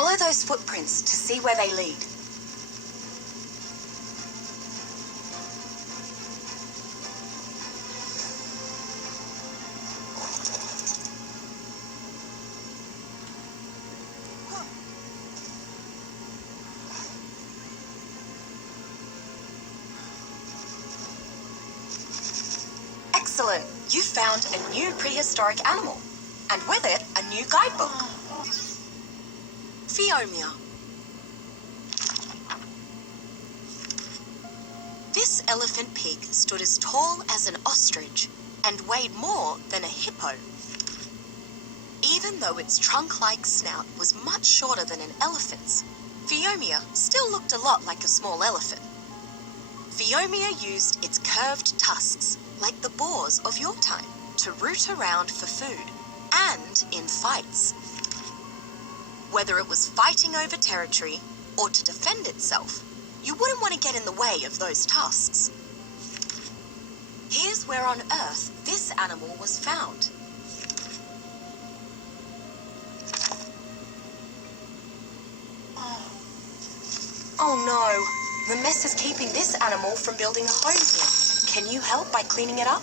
Follow those footprints to see where they lead. Excellent! You found a new prehistoric animal, and with it, a new guidebook. Phiomia. This elephant pig stood as tall as an ostrich and weighed more than a hippo. Even though its trunk-like snout was much shorter than an elephant's, Phiomia still looked a lot like a small elephant. Phiomia used its curved tusks, like the boars of your time, to root around for food and in fights. Whether it was fighting over territory or to defend itself, you wouldn't want to get in the way of those tusks. Here's where on Earth this animal was found. Oh no, the mess is keeping this animal from building a home here. Can you help by cleaning it up?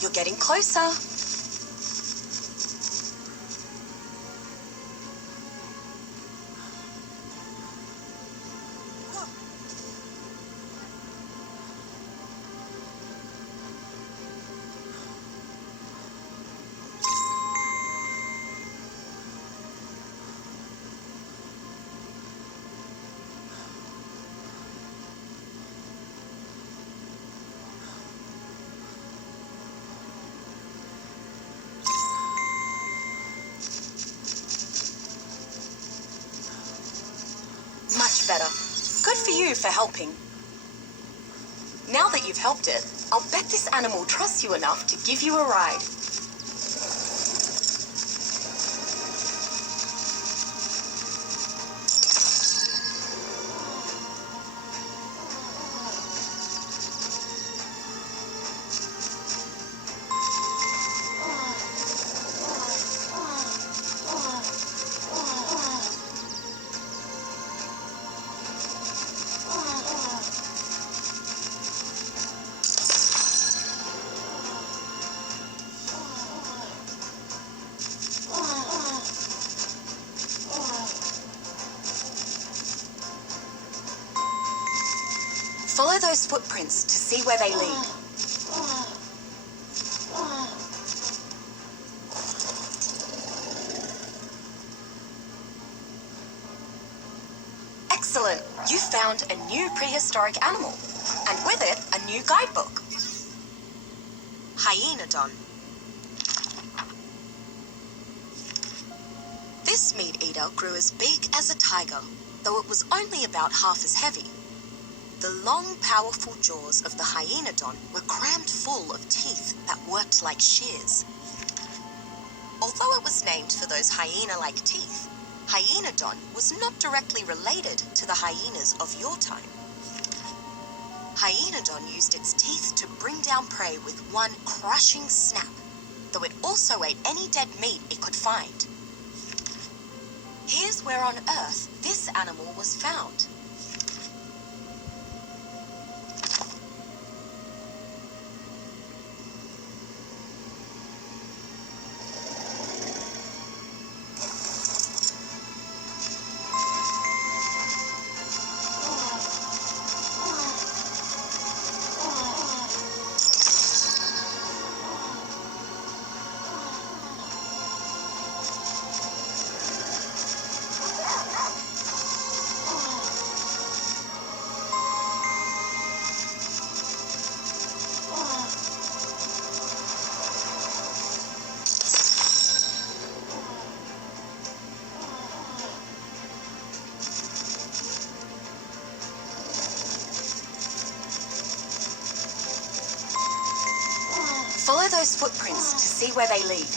You're getting closer. Much better. Good for you for helping. Now that you've helped it, I'll bet this animal trusts you enough to give you a ride. Follow those footprints to see where they lead. Excellent! You found a new prehistoric animal, and with it, a new guidebook. Hyenodon. This meat-eater grew as big as a tiger, though it was only about half as heavy. The long, powerful jaws of the hyenodon were crammed full of teeth that worked like shears. Although it was named for those hyena-like teeth, hyenodon was not directly related to the hyenas of your time. Hyenodon used its teeth to bring down prey with one crushing snap, though it also ate any dead meat it could find. Here's where on Earth this animal was found. Follow those footprints to see where they lead.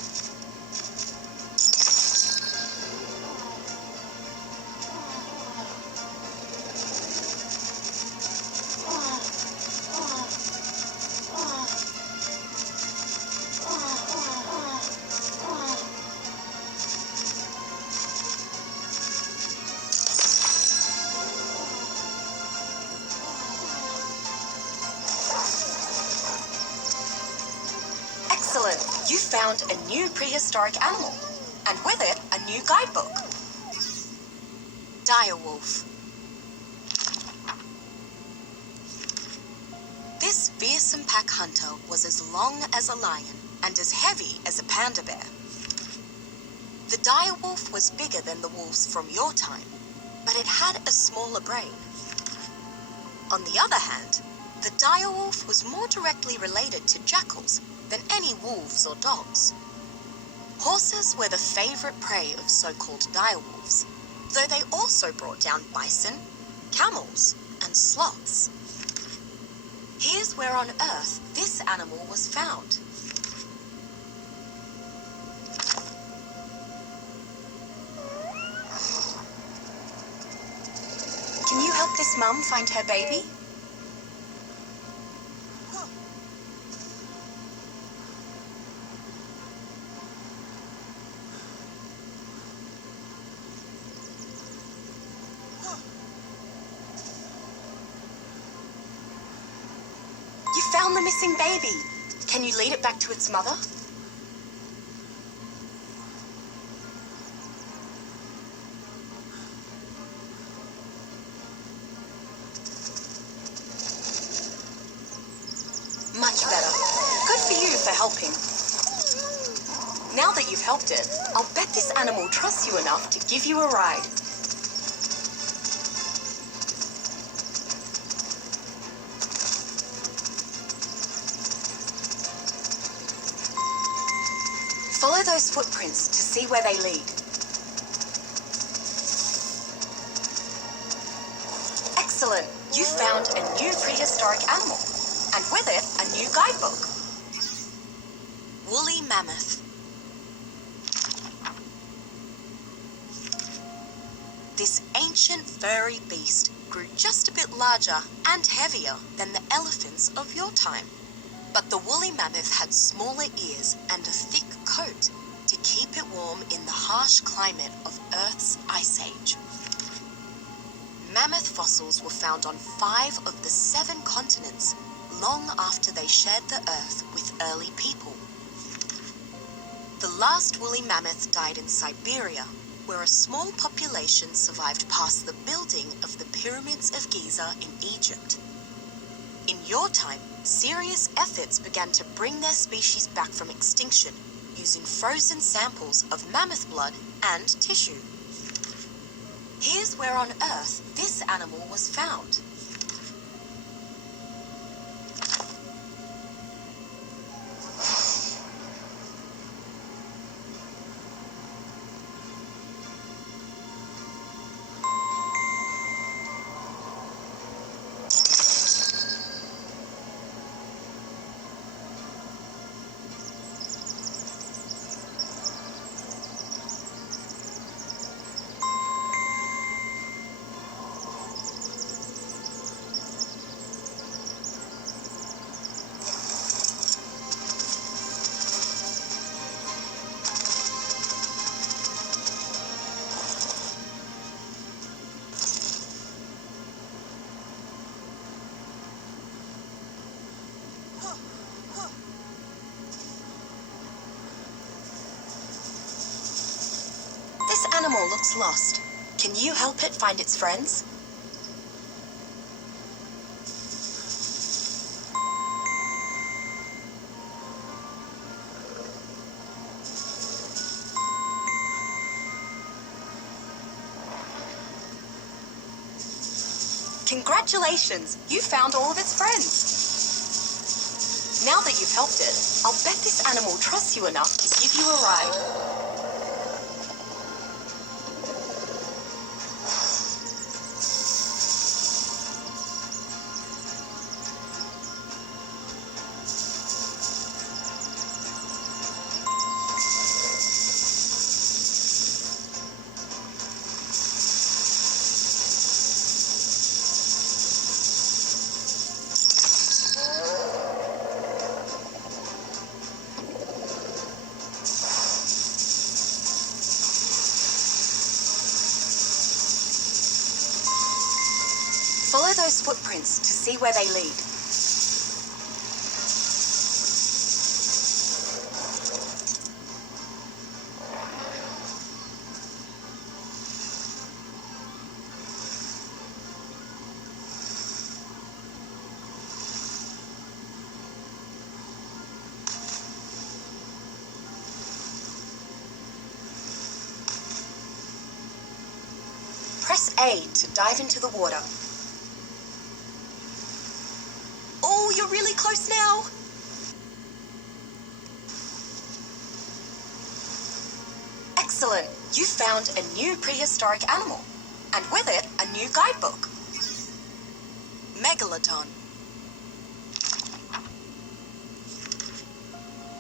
Excellent. You found a new prehistoric animal, and with it, a new guidebook. Direwolf. This fearsome pack hunter was as long as a lion and as heavy as a panda bear. The direwolf was bigger than the wolves from your time, but it had a smaller brain. On the other hand, the direwolf was more directly related to jackals than any wolves or dogs. Horses were the favorite prey of so-called direwolves, though they also brought down bison, camels, and sloths. Here's where on Earth this animal was found. Can you help this mum find her baby? You found the missing baby. Can you lead it back to its mother? Much better. Good for you for helping. Now that you've helped it, I'll bet this animal trusts you enough to give you a ride. Follow those footprints to see where they lead. Excellent! You found a new prehistoric animal, and with it, a new guidebook. Woolly mammoth. This ancient furry beast grew just a bit larger and heavier than the elephants of your time. But the woolly mammoth had smaller ears and a thick coat to keep it warm in the harsh climate of Earth's Ice Age. Mammoth fossils were found on 5 of the 7 continents long after they shared the Earth with early people. The last woolly mammoth died in Siberia, where a small population survived past the building of the pyramids of Giza in Egypt. In your time, serious efforts began to bring their species back from extinction using frozen samples of mammoth blood and tissue. Here's where on Earth this animal was found. This animal looks lost. Can you help it find its friends? Congratulations! You found all of its friends! Now that you've helped it, I'll bet this animal trusts you enough to give you a ride. Follow those footprints to see where they lead. A to dive into the water. Oh, you're really close now. Excellent. You found a new prehistoric animal, and with it, a new guidebook. Megalodon.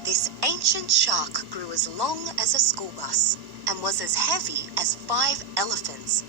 This ancient shark grew as long as a school bus and was as heavy as 5 elephants.